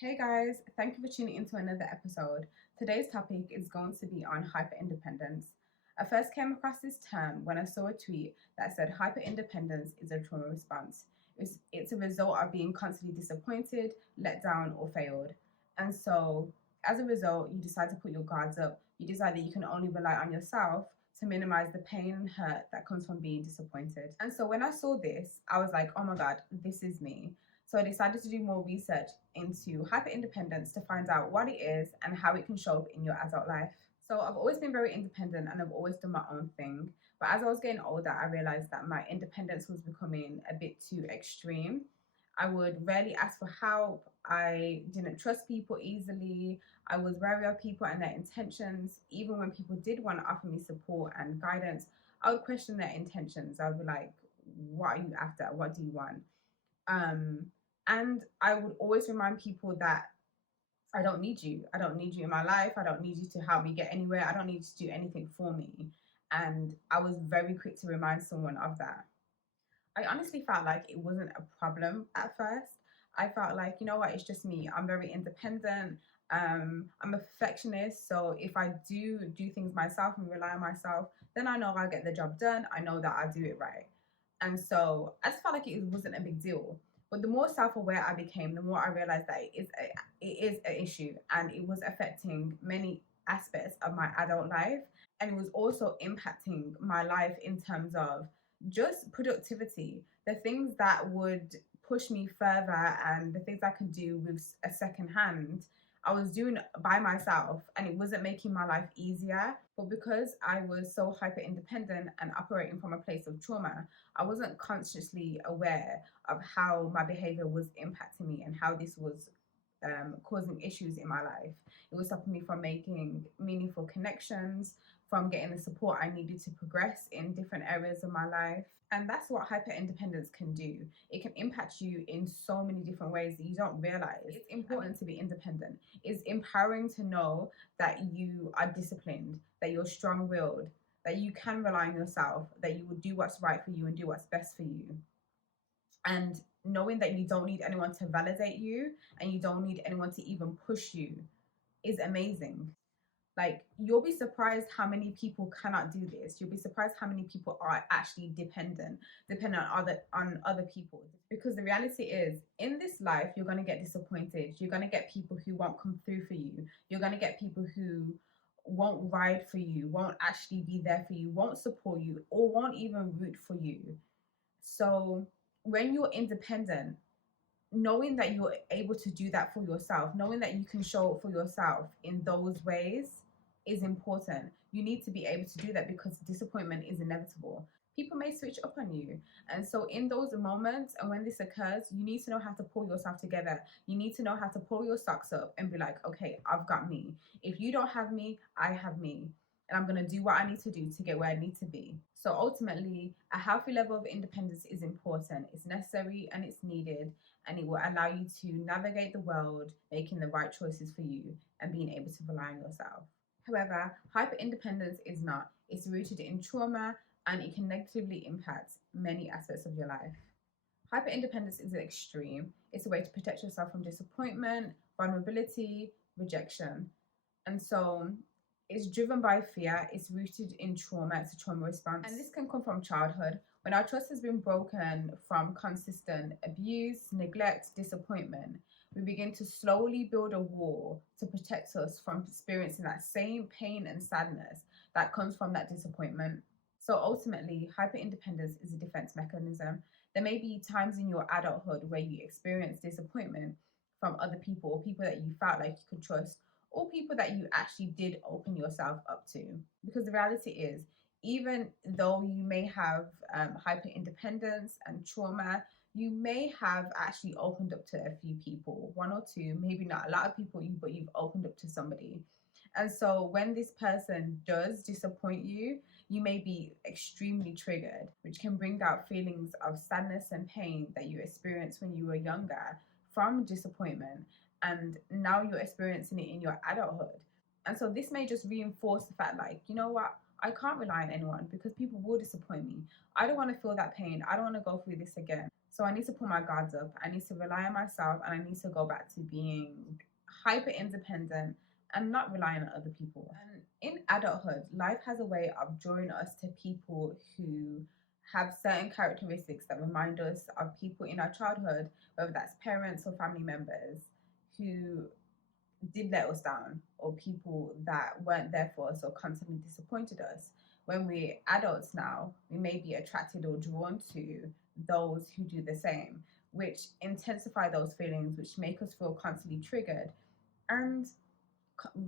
Hey guys, thank you for tuning into another episode. Today's topic is going to be on hyperindependence. I first came across this term when I saw a tweet that said hyperindependence is a trauma response. It's a result of being constantly disappointed, let down, or failed. And so, as a result, you decide to put your guards up. You decide that you can only rely on yourself to minimize the pain and hurt that comes from being disappointed. And so, when I saw this, I was like, oh my God, this is me. So I decided to do more research into hyperindependence to find out what it is and how it can show up in your adult life. So I've always been very independent and I've always done my own thing. But as I was getting older, I realized that my independence was becoming a bit too extreme. I would rarely ask for help. I didn't trust people easily. I was wary of people and their intentions. Even when people did want to offer me support and guidance, I would question their intentions. I would be like, what are you after? What do you want? Um, and I would always remind people that I don't need you. I don't need you in my life. I don't need you to help me get anywhere. I don't need you to do anything for me. And I was very quick to remind someone of that. I honestly felt like it wasn't a problem at first. I felt like, you know what, it's just me. I'm very independent. I'm a perfectionist. So if I do things myself and rely on myself, then I know I'll get the job done. I know that I'll do it right. And so I just felt like it wasn't a big deal. But the more self-aware I became, the more I realized that it is an issue and it was affecting many aspects of my adult life. And it was also impacting my life in terms of just productivity, the things that would push me further and the things I could do with a second hand. I was doing by myself and it wasn't making my life easier. But because I was so hyper independent and operating from a place of trauma, I wasn't consciously aware of how my behavior was impacting me and how this was causing issues in my life. It was stopping me from making meaningful connections, from getting the support I needed to progress in different areas of my life. And that's what hyper independence can do. It can impact you in so many different ways that you don't realize. It's important to be independent. It's empowering to know that you are disciplined, that you're strong willed, that you can rely on yourself, that you will do what's right for you and do what's best for you. And knowing that you don't need anyone to validate you and you don't need anyone to even push you is amazing. Like, you'll be surprised how many people cannot do this. You'll be surprised how many people are actually dependent on other people. Because the reality is, in this life, you're going to get disappointed. You're going to get people who won't come through for you. You're going to get people who won't ride for you, won't actually be there for you, won't support you, or won't even root for you. So when you're independent, knowing that you're able to do that for yourself, knowing that you can show up for yourself in those ways is important. You need to be able to do that because disappointment is inevitable. People may switch up on you. And so, in those moments and when this occurs, you need to know how to pull yourself together. You need to know how to pull your socks up and be like, okay, I've got me. If you don't have me, I have me. And I'm going to do what I need to do to get where I need to be. So, ultimately, a healthy level of independence is important, it's necessary, and it's needed, and it will allow you to navigate the world, making the right choices for you and being able to rely on yourself. However, hyper independence is not. It's rooted in trauma and it can negatively impact many aspects of your life. Hyper independence is an extreme. It's a way to protect yourself from disappointment, vulnerability, rejection. And so it's driven by fear, it's rooted in trauma, it's a trauma response. And this can come from childhood when our trust has been broken from consistent abuse, neglect, disappointment. We begin to slowly build a wall to protect us from experiencing that same pain and sadness that comes from that disappointment. So ultimately, hyperindependence is a defense mechanism. There may be times in your adulthood where you experience disappointment from other people or people that you felt like you could trust or people that you actually did open yourself up to. Because the reality is, even though you may have hyper independence and trauma, you may have actually opened up to a few people, one or two, maybe not a lot of people, but you've opened up to somebody. And so when this person does disappoint you, you may be extremely triggered, which can bring out feelings of sadness and pain that you experienced when you were younger from disappointment. And now you're experiencing it in your adulthood. And so this may just reinforce the fact, like, you know what? I can't rely on anyone because people will disappoint me. I don't want to feel that pain. I don't want to go through this again. So I need to put my guards up. I need to rely on myself, and I need to go back to being hyper independent and not relying on other people. And in adulthood, life has a way of drawing us to people who have certain characteristics that remind us of people in our childhood, whether that's parents or family members who did let us down, or people that weren't there for us or constantly disappointed us. When we're adults now, we may be attracted or drawn to those who do the same, which intensify those feelings, which make us feel constantly triggered and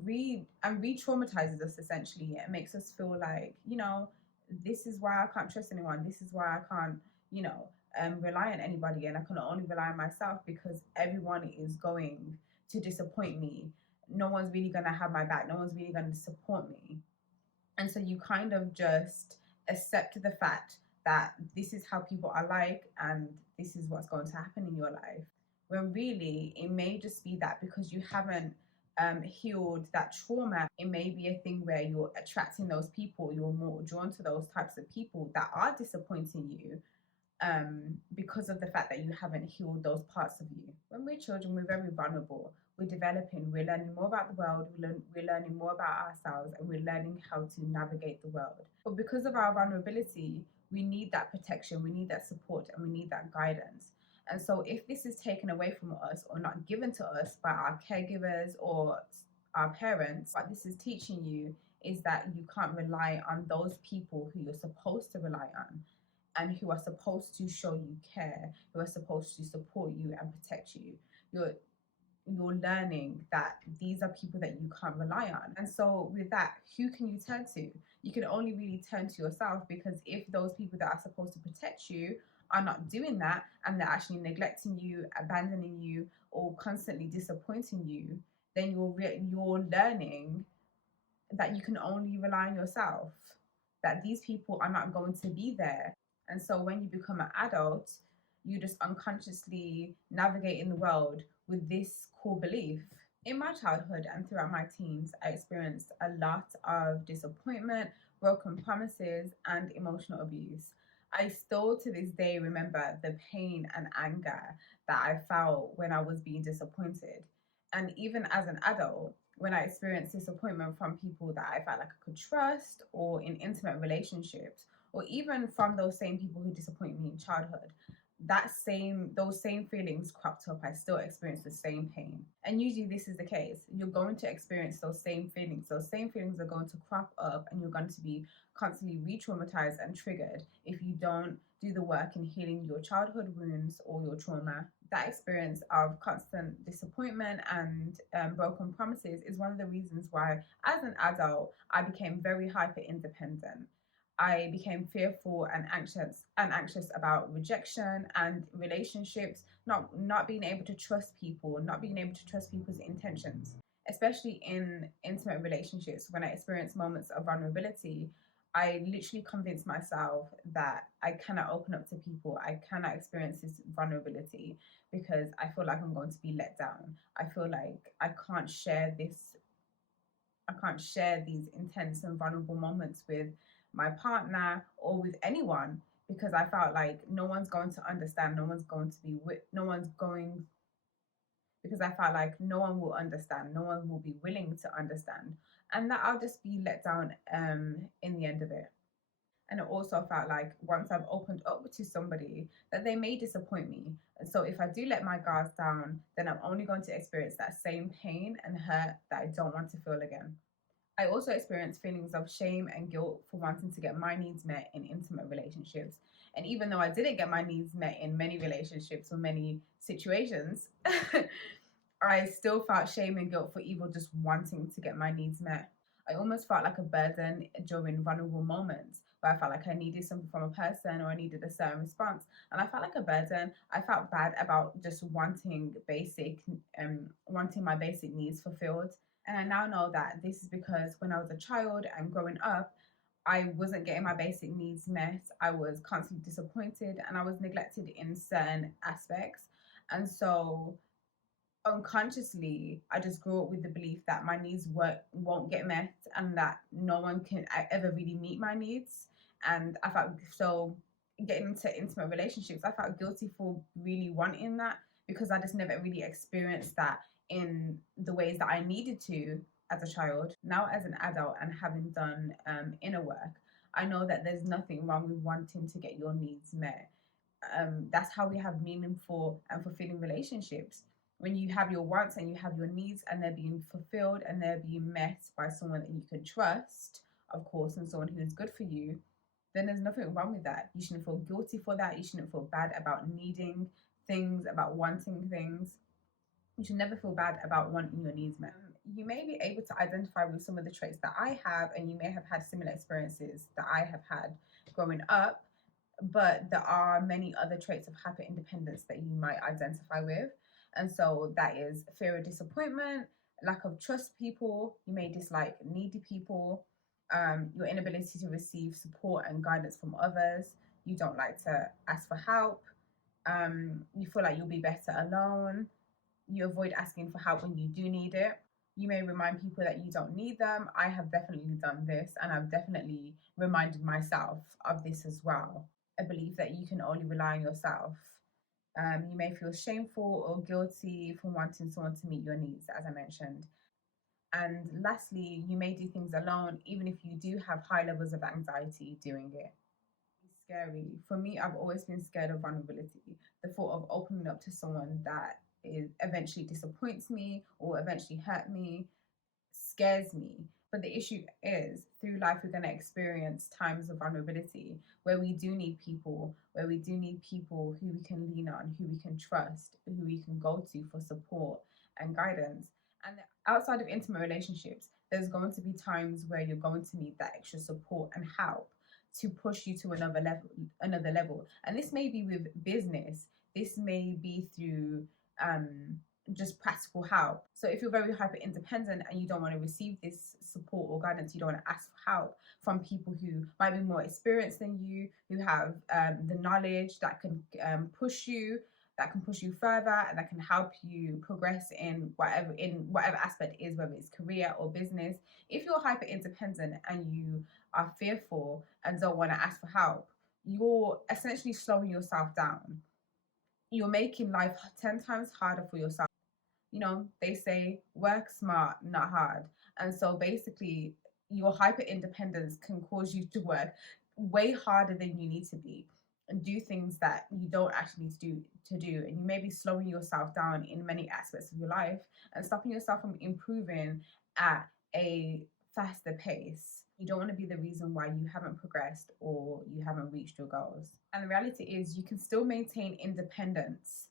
re-traumatizes us. Essentially, it makes us feel like, this is why I can't trust anyone, this is why I can't, rely on anybody, and I can only rely on myself because everyone is going to disappoint me. No one's really going to have my back, no one's really going to support me. And so you kind of just accept the fact that this is how people are like, and this is what's going to happen in your life, when really it may just be that because you haven't healed that trauma, it may be a thing where you're attracting those people, you're more drawn to those types of people that are disappointing you, because of the fact that you haven't healed those parts of you. When we're children, we're very vulnerable. We're developing, we're learning more about the world, we're learning more about ourselves, and we're learning how to navigate the world. But because of our vulnerability, we need that protection, we need that support, and we need that guidance. And so if this is taken away from us or not given to us by our caregivers or our parents, what this is teaching you is that you can't rely on those people who you're supposed to rely on, and who are supposed to show you care, who are supposed to support you and protect you. You're learning that these are people that you can't rely on. And so with that, who can you turn to? You can only really turn to yourself, because if those people that are supposed to protect you are not doing that, and they're actually neglecting you, abandoning you, or constantly disappointing you, then you're learning that you can only rely on yourself, that these people are not going to be there. And so when you become an adult, you just unconsciously navigate in the world with this core belief. In my childhood and throughout my teens, I experienced a lot of disappointment, broken promises, and emotional abuse. I still to this day remember the pain and anger that I felt when I was being disappointed. And even as an adult, when I experienced disappointment from people that I felt like I could trust, or in intimate relationships, or even from those same people who disappointed me in childhood, those same feelings cropped up. I still experience the same pain. And usually this is the case. You're going to experience those same feelings. Those same feelings are going to crop up, and you're going to be constantly re-traumatized and triggered if you don't do the work in healing your childhood wounds or your trauma. That experience of constant disappointment and broken promises is one of the reasons why, as an adult, I became very hyper independent. I became fearful and anxious about rejection and relationships, not being able to trust people, not being able to trust people's intentions, especially in intimate relationships. When I experience moments of vulnerability, I literally convinced myself that I cannot open up to people. I cannot experience this vulnerability because I feel like I'm going to be let down. I feel like I can't share these intense and vulnerable moments with my partner or with anyone, because I felt like no one's going to understand, because I felt like no one will understand, no one will be willing to understand, and that I'll just be let down in the end of it. And it also felt like once I've opened up to somebody, that they may disappoint me. And so if I do let my guards down, then I'm only going to experience that same pain and hurt that I don't want to feel again. I also experienced feelings of shame and guilt for wanting to get my needs met in intimate relationships. And even though I didn't get my needs met in many relationships or many situations, I still felt shame and guilt for even just wanting to get my needs met. I almost felt like a burden during vulnerable moments where I felt like I needed something from a person, or I needed a certain response, and I felt like a burden. I felt bad about just wanting my basic needs fulfilled. And I now know that this is because when I was a child and growing up, I wasn't getting my basic needs met. I was constantly disappointed, and I was neglected in certain aspects. And so unconsciously, I just grew up with the belief that my needs won't get met, and that no one can ever really meet my needs. And I felt so getting into intimate relationships, I felt guilty for really wanting that because I just never really experienced that in the ways that I needed to as a child. Now, as an adult and having done inner work, I know that there's nothing wrong with wanting to get your needs met. That's how we have meaningful and fulfilling relationships. When you have your wants and you have your needs and they're being fulfilled and they're being met by someone that you can trust, of course, and someone who is good for you, then there's nothing wrong with that. You shouldn't feel guilty for that. You shouldn't feel bad about needing things, about wanting things. You should never feel bad about wanting your needs met. You may be able to identify with some of the traits that I have, and you may have had similar experiences that I have had growing up, but there are many other traits of hyper independence that you might identify with. And so that is fear of disappointment, lack of trust people, you may dislike needy people, your inability to receive support and guidance from others, you don't like to ask for help, you feel like you'll be better alone, you avoid asking for help when you do need it. You may remind people that you don't need them. I have definitely done this, and I've definitely reminded myself of this as well. A belief that you can only rely on yourself. You may feel shameful or guilty for wanting someone to meet your needs, as I mentioned. And lastly, you may do things alone, even if you do have high levels of anxiety doing it. It's scary. For me, I've always been scared of vulnerability. The thought of opening up to someone that eventually disappoints me or eventually hurt me scares me. But the issue is, through life, we're going to experience times of vulnerability where we do need people, where we do need people who we can lean on, who we can trust, who we can go to for support and guidance. And outside of intimate relationships, there's going to be times where you're going to need that extra support and help to push you to another level. And this may be with business, this may be through just practical help. So if you're very hyper independent and you don't want to receive this support or guidance, you don't want to ask for help from people who might be more experienced than you, who have the knowledge that can push you, that can push you further, and that can help you progress in whatever aspect it is, whether it's career or business. If you're hyper independent and you are fearful and don't want to ask for help, you're essentially slowing yourself down. You're making life 10 times harder for yourself. They say work smart, not hard. And so basically, your hyper independence can cause you to work way harder than you need to be and do things that you don't actually need to do. And you may be slowing yourself down in many aspects of your life and stopping yourself from improving at a faster pace. You don't want to be the reason why you haven't progressed or you haven't reached your goals. And the reality is, you can still maintain independence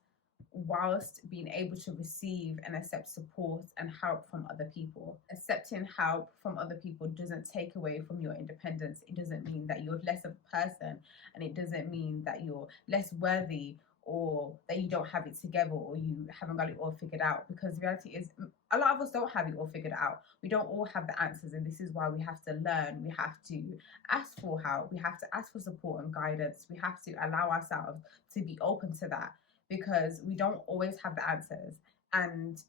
whilst being able to receive and accept support and help from other people. Accepting help from other people doesn't take away from your independence. It doesn't mean that you're less of a person, and it doesn't mean that you're less worthy or that you don't have it together or you haven't got it all figured out, because the reality is a lot of us don't have it all figured out. We don't all have the answers, and this is why we have to learn. We have to ask for help. We have to ask for support and guidance. We have to allow ourselves to be open to that, because we don't always have the answers. And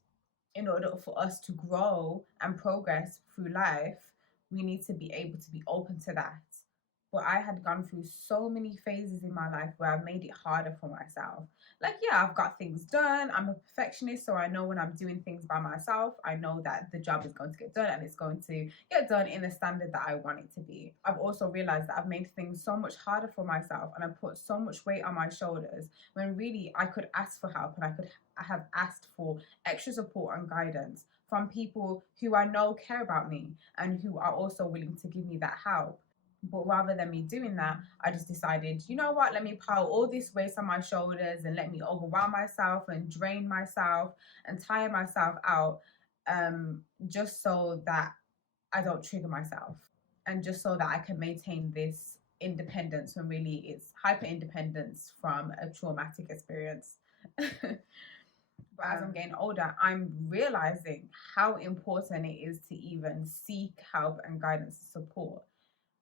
in order for us to grow and progress through life, we need to be able to be open to that. But I had gone through so many phases in my life where I've made it harder for myself. Like, yeah, I've got things done. I'm a perfectionist, so I know when I'm doing things by myself, I know that the job is going to get done and it's going to get done in the standard that I want it to be. I've also realized that I've made things so much harder for myself and I've put so much weight on my shoulders when really I could ask for help and I have asked for extra support and guidance from people who I know care about me and who are also willing to give me that help. But rather than me doing that, I just decided, you know what, let me pile all this weight on my shoulders and let me overwhelm myself and drain myself and tire myself out, just so that I don't trigger myself and just so that I can maintain this independence when really it's hyper independence from a traumatic experience. But as I'm getting older, I'm realizing how important it is to even seek help and guidance and support,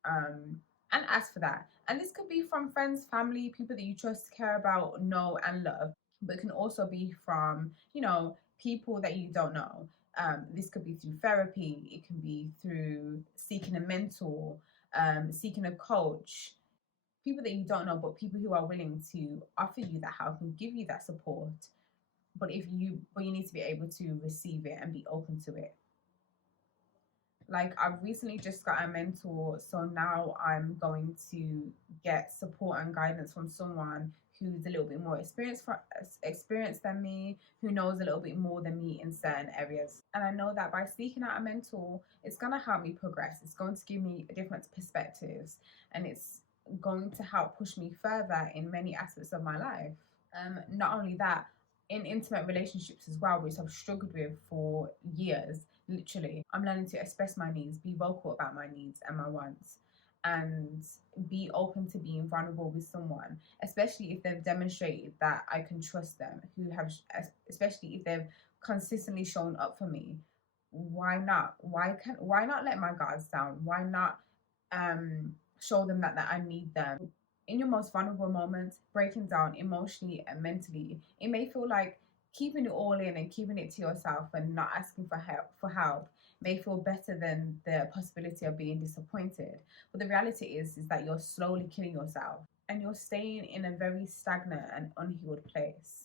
and ask for that. And this could be from friends, family, people that you trust, care about, know, and love. But it can also be from, people that you don't know. This could be through therapy. It can be through seeking a mentor, seeking a coach. people that you don't know, but people who are willing to offer you that help and give you that support. But you need to be able to receive it and be open to it. Like, I've recently just got a mentor, so now I'm going to get support and guidance from someone who's a little bit more experienced than me, who knows a little bit more than me in certain areas. And I know that by seeking out a mentor, it's going to help me progress. It's going to give me different perspectives, and it's going to help push me further in many aspects of my life. Not only that, in intimate relationships as well, which I've struggled with for years, literally, I'm learning to express my needs, be vocal about my needs and my wants, and be open to being vulnerable with someone, especially if they've demonstrated that I can trust them, especially if they've consistently shown up for me. Why not? Why not let my guards down? Why not show them that I need them? In your most vulnerable moments, breaking down emotionally and mentally, it may feel like keeping it all in and keeping it to yourself and not asking for help may feel better than the possibility of being disappointed. But the reality is that you're slowly killing yourself and you're staying in a very stagnant and unhealed place.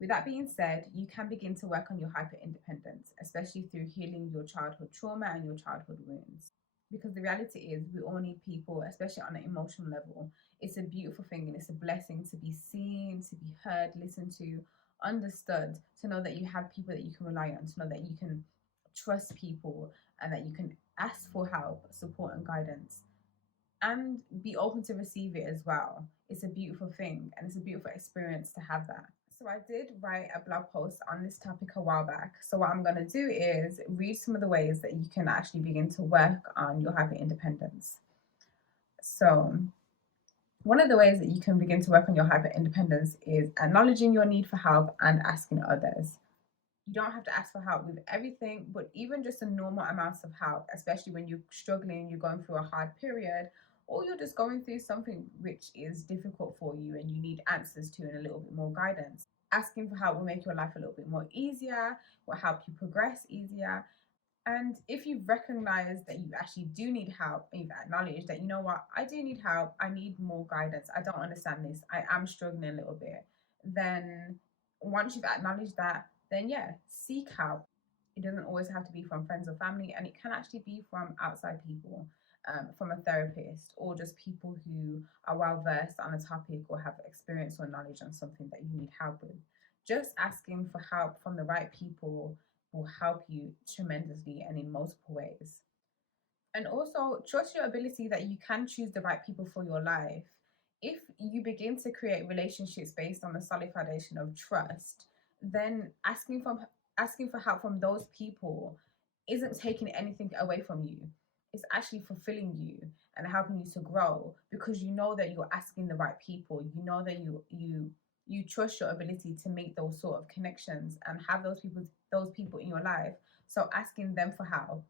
With that being said, you can begin to work on your hyper independence, especially through healing your childhood trauma and your childhood wounds. Because the reality is, we all need people, especially on an emotional level. It's a beautiful thing and it's a blessing to be seen, to be heard, listened to, understood, to know that you have people that you can rely on, to know that you can trust people and that you can ask for help, support, and guidance, and be open to receive it as well. It's a beautiful thing and it's a beautiful experience to have that. So I did write a blog post on this topic a while back. So what I'm going to do is read some of the ways that you can actually begin to work on your hyper independence. So one of the ways that you can begin to work on your hyper independence is acknowledging your need for help and asking others. You don't have to ask for help with everything, but even just a normal amounts of help, especially when you're struggling, you're going through a hard period, or you're just going through something which is difficult for you and you need answers to and a little bit more guidance. Asking for help will make your life a little bit more easier, will help you progress easier. And if you've recognized that you actually do need help and you've acknowledged that, you know what, I do need help, I need more guidance, I don't understand this, I am struggling a little bit, then once you've acknowledged that, then yeah, seek help. It doesn't always have to be from friends or family, and it can actually be from outside people, from a therapist, or just people who are well versed on a topic or have experience or knowledge on something that you need help with. Just asking for help from the right people will help you tremendously and in multiple ways. And also, trust your ability that you can choose the right people for your life. If you begin to create relationships based on a solid foundation of trust, then asking for help from those people isn't taking anything away from you. It's actually fulfilling you and helping you to grow because you know that you're asking the right people. You know that you trust your ability to make those sort of connections and have those people in your life. So asking them for help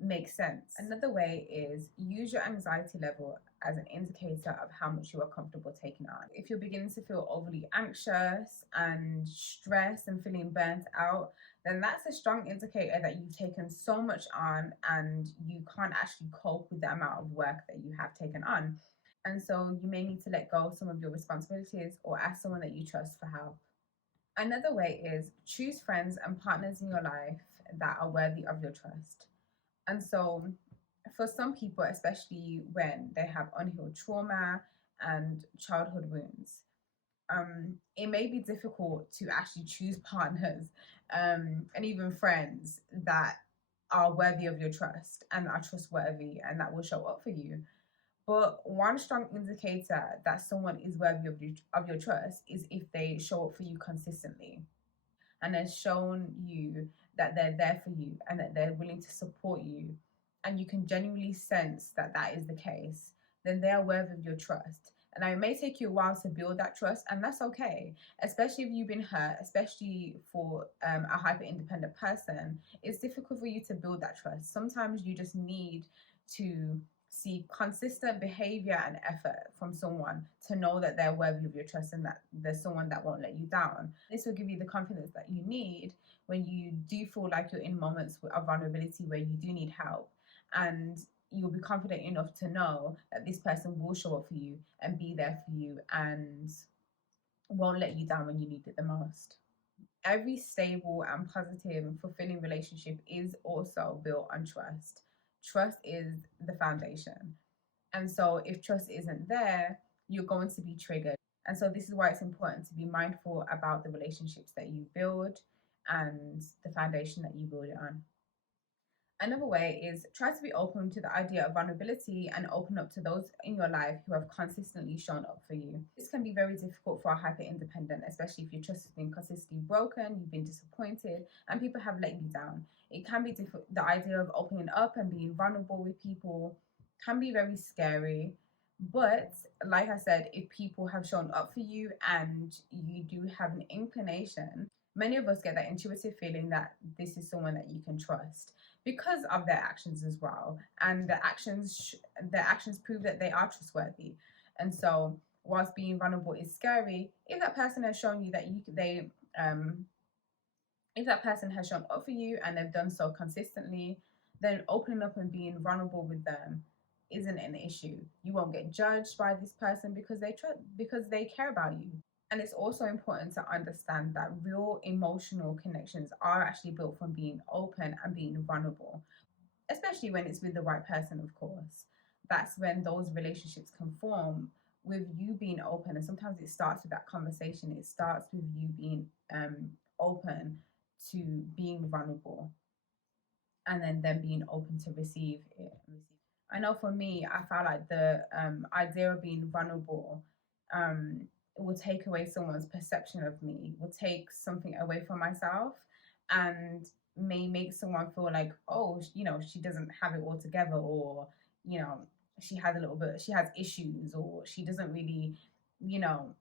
makes sense. Another way is use your anxiety level as an indicator of how much you are comfortable taking on. If you're beginning to feel overly anxious and stressed and feeling burnt out, then that's a strong indicator that you've taken so much on and you can't actually cope with the amount of work that you have taken on. And so you may need to let go of some of your responsibilities or ask someone that you trust for help. Another way is choose friends and partners in your life that are worthy of your trust. And so, for some people, especially when they have unhealed trauma and childhood wounds, it may be difficult to actually choose partners and even friends that are worthy of your trust and are trustworthy and that will show up for you. But one strong indicator that someone is worthy of your trust is if they show up for you consistently and has shown you that they're there for you and that they're willing to support you, and you can genuinely sense that that is the case, then they are worthy of your trust. And it may take you a while to build that trust, and that's okay, especially if you've been hurt, especially for a hyper independent person. It's difficult for you to build that trust. Sometimes you just need to see consistent behavior and effort from someone to know that they're worthy of your trust and that there's someone that won't let you down. This will give you the confidence that you need when you do feel like you're in moments of vulnerability where you do need help. And you'll be confident enough to know that this person will show up for you and be there for you and won't let you down when you need it the most. Every stable and positive and fulfilling relationship is also built on trust. Trust is the foundation. And so if trust isn't there, you're going to be triggered. And so this is why it's important to be mindful about the relationships that you build and the foundation that you build it on. Another way is try to be open to the idea of vulnerability and open up to those in your life who have consistently shown up for you. This can be very difficult for a hyper independent, especially if your trust has been consistently broken, you've been disappointed, and people have let you down. It can be difficult. The idea of opening up and being vulnerable with people can be very scary. But like I said, if people have shown up for you and you do have an inclination, many of us get that intuitive feeling that this is someone that you can trust because of their actions as well, and their actions prove that they are trustworthy. And so whilst being vulnerable is scary, if that person has shown you that um if that person has shown up for you and they've done so consistently, then opening up and being vulnerable with them isn't an issue. You won't get judged by this person because they care about you. And it's also important to understand that real emotional connections are actually built from being open and being vulnerable, especially when it's with the right person, of course. That's when those relationships can form with you being open. And sometimes it starts with that conversation, it starts with you being open to being vulnerable and then them being open to receive it. I know for me, I felt like the idea of being vulnerable it will take away someone's perception of me, will take something away from myself, and may make someone feel like, oh, she doesn't have it all together, or you know, she has issues, or she doesn't really, you know,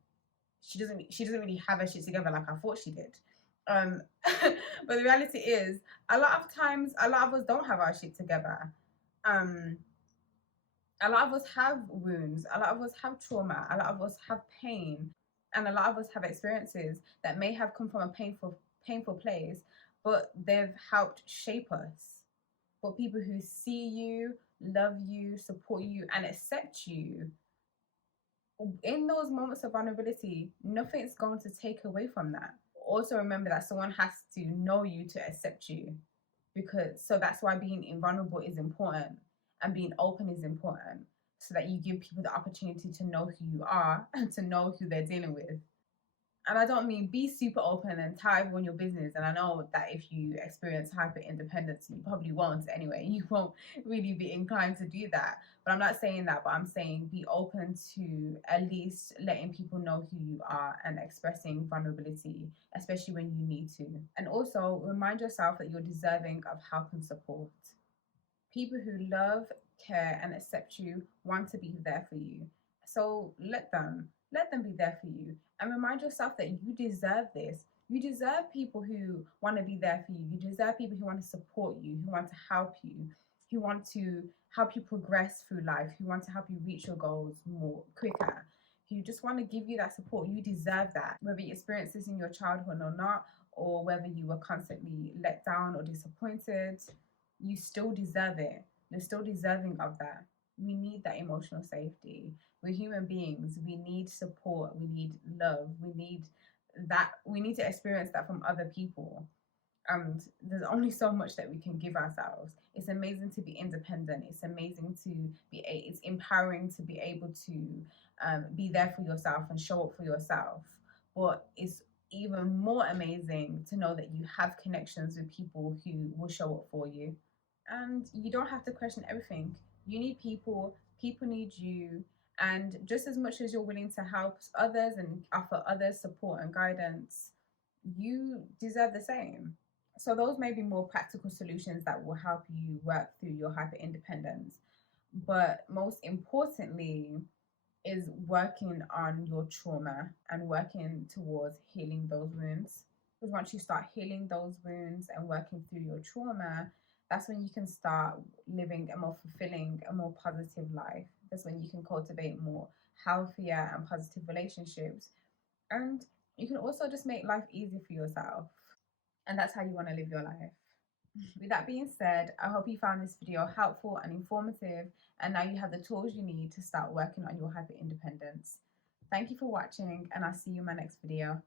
she doesn't really have her shit together like I thought she did. Um, but the reality is, a lot of times, a lot of us don't have our shit together. Um, a lot of us have wounds, a lot of us have trauma, a lot of us have pain, and a lot of us have experiences that may have come from a painful place, but they've helped shape us. But people who see you, love you, support you, and accept you in those moments of vulnerability, nothing's going to take away from that. Also remember that someone has to know you to accept you, because so that's why being invulnerable is important and being open is important, so that you give people the opportunity to know who you are and to know who they're dealing with. And I don't mean be super open and tell everyone your business. And I know that if you experience hyper independence, you probably won't anyway. You won't really be inclined to do that. But I'm not saying that, but I'm saying be open to at least letting people know who you are and expressing vulnerability, especially when you need to. And also remind yourself that you're deserving of help and support. People who love, care, and accept you want to be there for you. So let them be there for you, and remind yourself that you deserve this. You deserve people who want to be there for you. You deserve people who want to support you, who want to help you, who want to help you progress through life, who want to help you reach your goals more quicker, who just want to give you that support. You deserve that, whether you experience this in your childhood or not, or whether you were constantly let down or disappointed, you still deserve it. You're still deserving of that. We need that emotional safety. We're human beings. We need support. We need love. We need that. We need to experience that from other people. And there's only so much that we can give ourselves. It's amazing to be independent. It's amazing to it's empowering to be able to be there for yourself and show up for yourself. But it's even more amazing to know that you have connections with people who will show up for you. And you don't have to question everything. You need people, people need you. And just as much as you're willing to help others and offer others support and guidance, you deserve the same. So, those may be more practical solutions that will help you work through your hyper independence. But most importantly, is working on your trauma and working towards healing those wounds. Because once you start healing those wounds and working through your trauma, that's when you can start living a more fulfilling, a more positive life. That's when you can cultivate more healthier and positive relationships. And you can also just make life easy for yourself. And that's how you want to live your life. With that being said, I hope you found this video helpful and informative, and now you have the tools you need to start working on your hyper independence. Thank you for watching, and I'll see you in my next video.